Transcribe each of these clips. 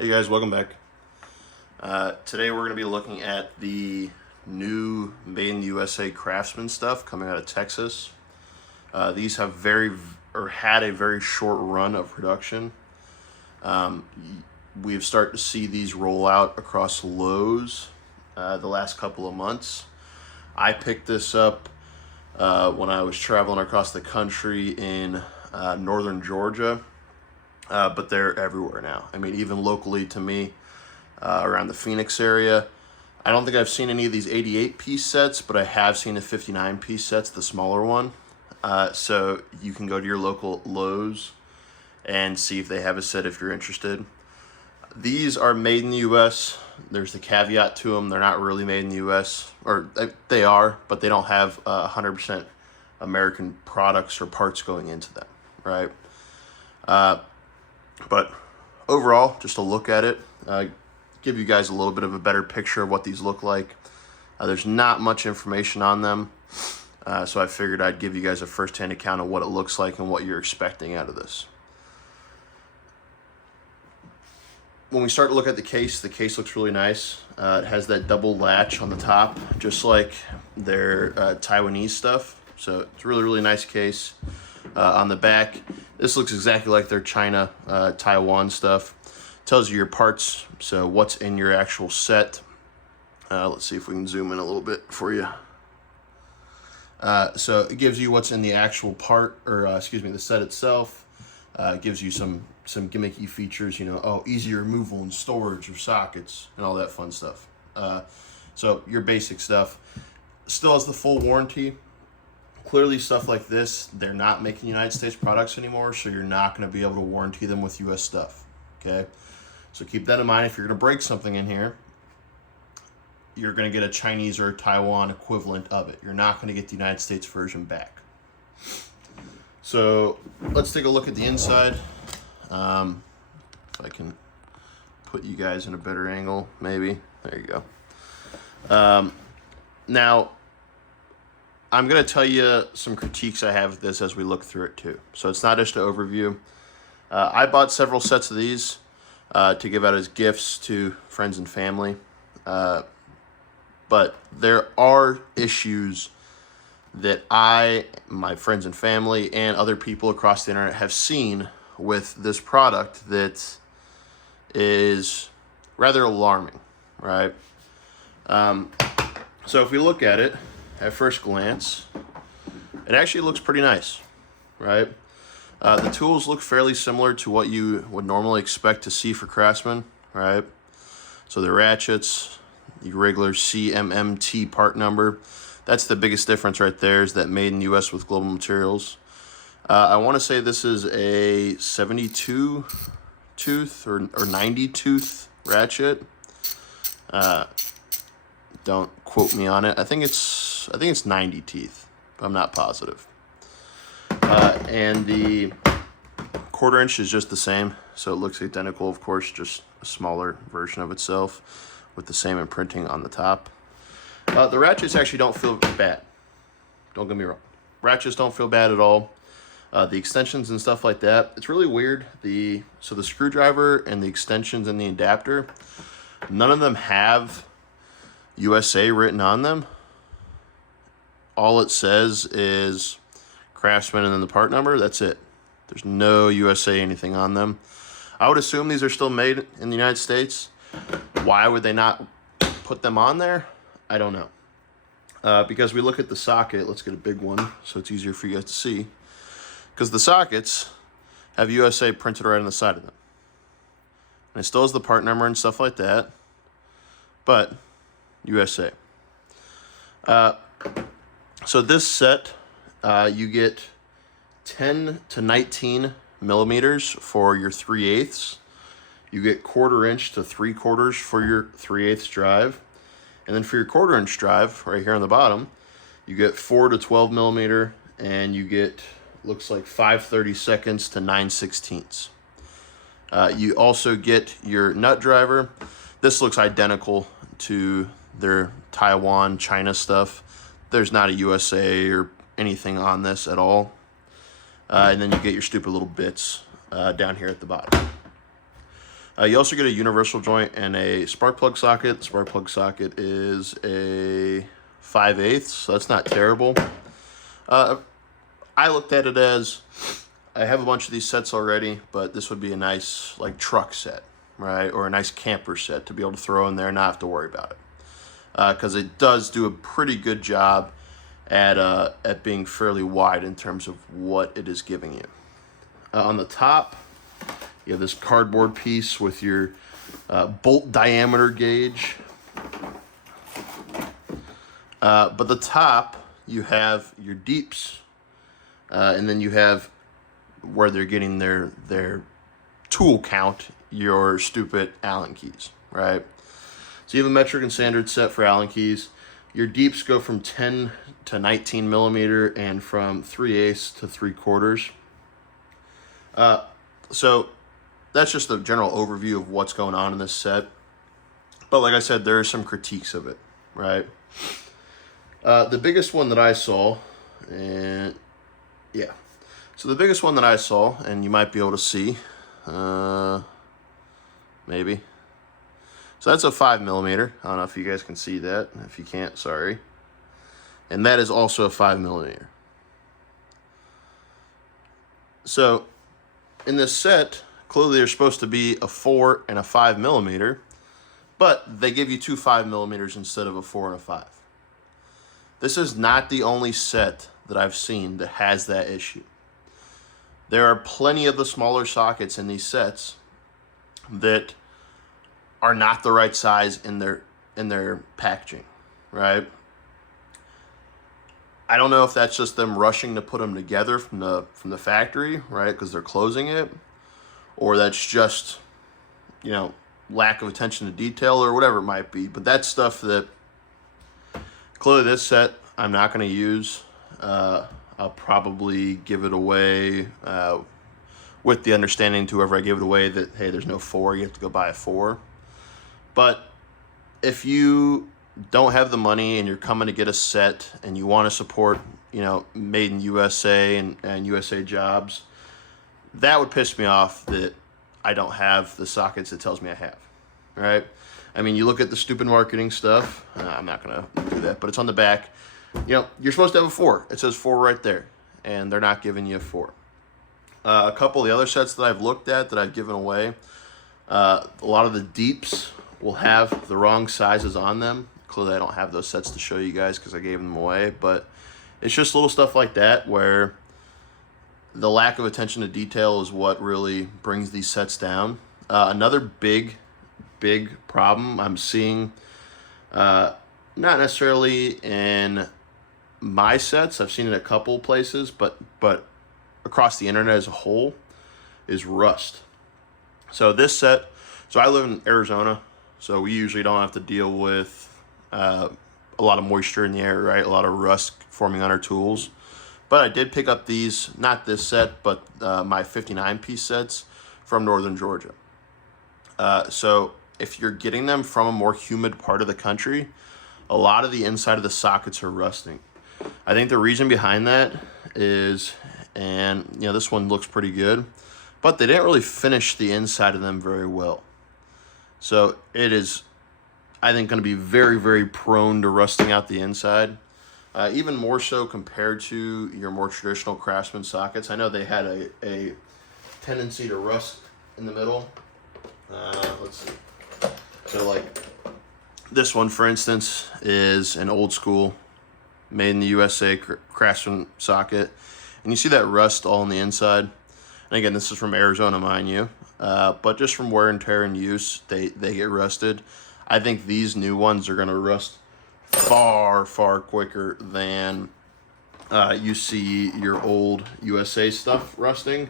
Hey guys, welcome back. Today we're going to be looking at the new Made in the USA Craftsman stuff coming out of Texas. These have had a very short run of production. We've started to see these roll out across Lowe's the last couple of months. I picked this up when I was traveling across the country in northern Georgia. But they're everywhere now. I mean, even locally to me, around the Phoenix area. I don't think I've seen any of these 88-piece sets, but I have seen the 59-piece sets, the smaller one. So you can go to your local Lowe's and see if they have a set if you're interested. These are made in the U.S. There's the caveat to them. They're not really made in the U.S. Or they are, but they don't have 100% American products or parts going into them, right? But overall, just a look at it, give you guys a little bit of a better picture of what these look like. There's not much information on them, so I figured I'd give you guys a first-hand account of what it looks like and what you're expecting out of this. When we start to look at the case looks really nice. It has that double latch on the top, just like their Taiwanese stuff. So it's a really, really nice case. On the back, this looks exactly like their China, Taiwan stuff. Tells you your parts, so what's in your actual set. Let's see if we can zoom in a little bit for you. So it gives you what's in the actual part, or the set itself. It gives you some gimmicky features, easy removal and storage of sockets and all that fun stuff. So your basic stuff. Still has the full warranty. Clearly, stuff like this, they're not making United States products anymore, so you're not going to be able to warranty them with U.S. stuff, okay? So keep that in mind. If you're going to break something in here, you're going to get a Chinese or Taiwan equivalent of it. You're not going to get the United States version back. So let's take a look at the inside. If I can put you guys in a better angle, maybe. There you go. Now, I'm going to tell you some critiques I have of this as we look through it too. So it's not just an overview. I bought several sets of these to give out as gifts to friends and family. But there are issues that my friends and family, and other people across the internet have seen with this product that is rather alarming, right? So if we look at it, at first glance, it actually looks pretty nice, right? The tools look fairly similar to what you would normally expect to see for Craftsman, right? So the ratchets, the regular CMMT part number, that's the biggest difference right there, is that made in the U.S. with global materials. I want to say this is a 72 tooth or 90 tooth ratchet. Don't quote me on it. I think it's 90 teeth, but I'm not positive. And the 1/4 inch is just the same, so it looks identical, of course, just a smaller version of itself with the same imprinting on the top. The ratchets actually don't feel bad. Don't get me wrong. Ratchets don't feel bad at all. The extensions and stuff like that, it's really weird. So the screwdriver and the extensions and the adapter, none of them have USA written on them. All it says is Craftsman and then the part number. That's it. There's no USA anything on them. I would assume these are still made in the United States. Why would they not put them on there? I don't know. Because we look at the socket. Let's get a big one so it's easier for you guys to see. Because the sockets have USA printed right on the side of them. And it still has the part number and stuff like that. But USA. So this set, you get 10 to 19 millimeters for your 3/8. You get 1/4 inch to 3/4 for your 3/8 drive. And then for your 1/4 inch drive, right here on the bottom, you get 4 to 12 millimeter, and you get, looks like 5/32 to 9/16. You also get your nut driver. This looks identical to their Taiwan, China stuff. There's not a USA or anything on this at all. And then you get your stupid little bits down here at the bottom. You also get a universal joint and a spark plug socket. The spark plug socket is a 5/8, so that's not terrible. I looked at it as, I have a bunch of these sets already, but this would be a nice like truck set, right? Or a nice camper set to be able to throw in there and not have to worry about it. Because it does do a pretty good job at being fairly wide in terms of what it is giving you. On the top, you have this cardboard piece with your bolt diameter gauge. But the top, you have your deeps, and then you have where they're getting their tool count, your stupid Allen keys, right? So you have a metric and standard set for Allen keys. Your deeps go from 10 to 19 millimeter and from 3/8 to 3/4. So that's just a general overview of what's going on in this set. But like I said, there are some critiques of it, right? The biggest one that I saw, and yeah. So the biggest one that I saw, and you might be able to see, maybe. So that's a 5 millimeter. I don't know if you guys can see that. If you can't, sorry. And that is also a 5 millimeter. So in this set, clearly there's supposed to be a 4 and a 5 millimeter, but they give you two 5 millimeters instead of a 4 and a 5. This is not the only set that I've seen that has that issue. There are plenty of the smaller sockets in these sets that are not the right size in their packaging, right? I don't know if that's just them rushing to put them together from the factory, right? Because they're closing it, or that's just, you know, lack of attention to detail or whatever it might be. But that's stuff that clearly this set I'm not going to use. I'll probably give it away with the understanding to whoever I give it away that, hey, there's no 4, you have to go buy a 4. But if you don't have the money and you're coming to get a set and you want to support, you know, made in USA and USA jobs, that would piss me off that I don't have the sockets it tells me I have, right? I mean, you look at the stupid marketing stuff. I'm not going to do that, but it's on the back. You know, you're supposed to have a 4. It says 4 right there, and they're not giving you a 4. A couple of the other sets that I've looked at that I've given away, a lot of the deeps will have the wrong sizes on them. Clearly, I don't have those sets to show you guys because I gave them away, but it's just little stuff like that where the lack of attention to detail is what really brings these sets down. Another big problem I'm seeing, not necessarily in my sets, I've seen it a couple places, but across the internet as a whole, is rust. So this set, so I live in Arizona, so we usually don't have to deal with a lot of moisture in the air, right? A lot of rust forming on our tools. But I did pick up these, not this set, but my 59-piece sets from Northern Georgia. So if you're getting them from a more humid part of the country, a lot of the inside of the sockets are rusting. I think the reason behind that is, and you know, this one looks pretty good, but they didn't really finish the inside of them very well. So it is, I think, going to be very, very prone to rusting out the inside. Even more so compared to your more traditional Craftsman sockets. I know they had a tendency to rust in the middle. Let's see. So like this one, for instance, is an old school, made in the USA Craftsman socket. And you see that rust all on the inside. And again, this is from Arizona, mind you. But just from wear and tear and use, they get rusted. I think these new ones are going to rust far, far quicker than you see your old USA stuff rusting,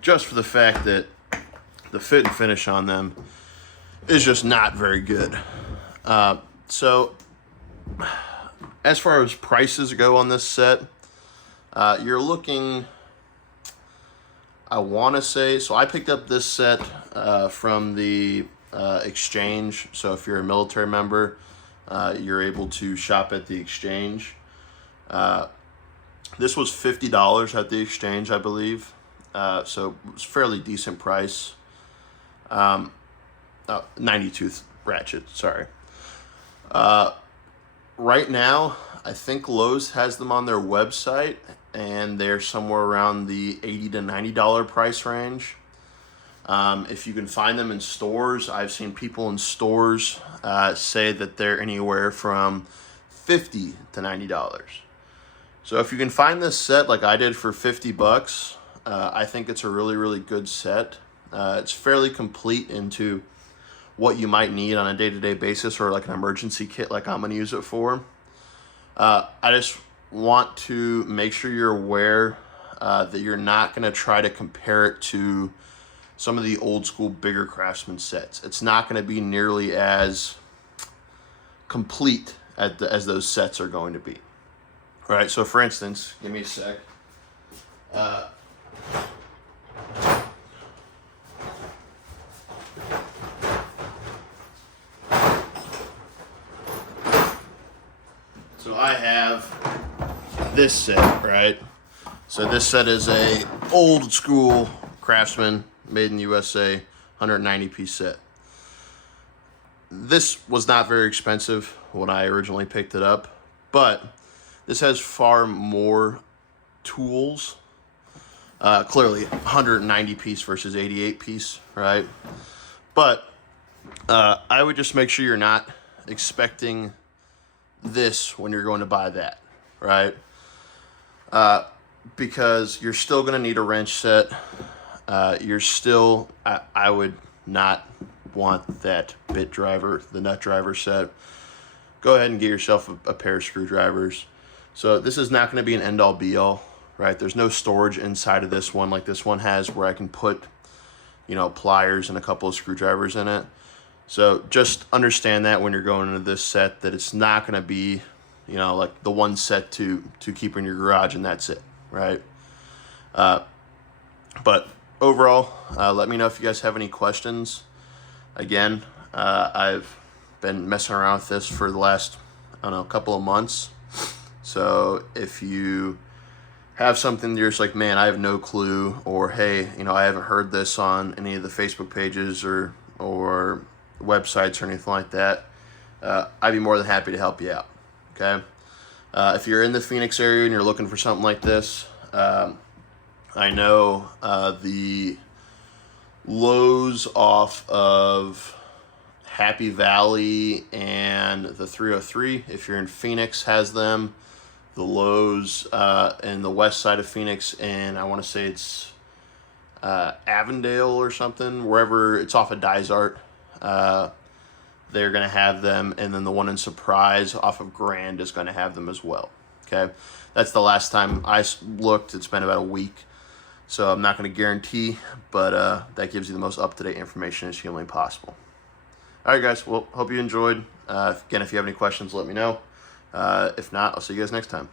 just for the fact that the fit and finish on them is just not very good. So as far as prices go on this set, you're looking, I want to say, so I picked up this set from the exchange. So if you're a military member, you're able to shop at the exchange. This was $50 at the exchange, I believe. So it was a fairly decent price. 90 tooth ratchet, sorry. Right now, I think Lowe's has them on their website, and they're somewhere around the $80 to $90 price range. If you can find them in stores, I've seen people in stores say that they're anywhere from $50 to $90. So if you can find this set like I did for $50, I think it's a really, really good set. It's fairly complete into what you might need on a day-to-day basis, or like an emergency kit like I'm going to use it for. I just want to make sure you're aware that you're not going to try to compare it to some of the old school bigger Craftsman sets. It's not going to be nearly as complete as those sets are going to be. All right, so for instance, give me a sec. So I have this set, right? So this set is a old school Craftsman, made in the USA, 190 piece set. This was not very expensive when I originally picked it up, but this has far more tools. Clearly 190 piece versus 88 piece, right? But I would just make sure you're not expecting this when you're going to buy that, right? Because you're still going to need a wrench set. You're still, I would not want that bit driver, the nut driver set. Go ahead and get yourself a pair of screwdrivers. So this is not going to be an end-all be-all, right? There's no storage inside of this one like this one has, where I can put, pliers and a couple of screwdrivers in it. So just understand that when you're going into this set, that it's not going to be, like the one set to keep in your garage and that's it, right? But overall, let me know if you guys have any questions. Again, I've been messing around with this for the last, couple of months. So if you have something that you're just like, man, I have no clue, or hey, I haven't heard this on any of the Facebook pages or websites or anything like that, I'd be more than happy to help you out. Okay. If you're in the Phoenix area and you're looking for something like this, I know the Lowe's off of Happy Valley and the 303, if you're in Phoenix, has them. The Lowe's in the west side of Phoenix, and I want to say it's Avondale or something, wherever it's off of Dysart, they're going to have them. And then the one in Surprise off of Grand is going to have them as well. Okay, that's the last time I looked. It's been about a week, so I'm not going to guarantee, but that gives you the most up-to-date information as humanly possible. All right, guys. Well, hope you enjoyed. Again, if you have any questions, let me know. If not, I'll see you guys next time.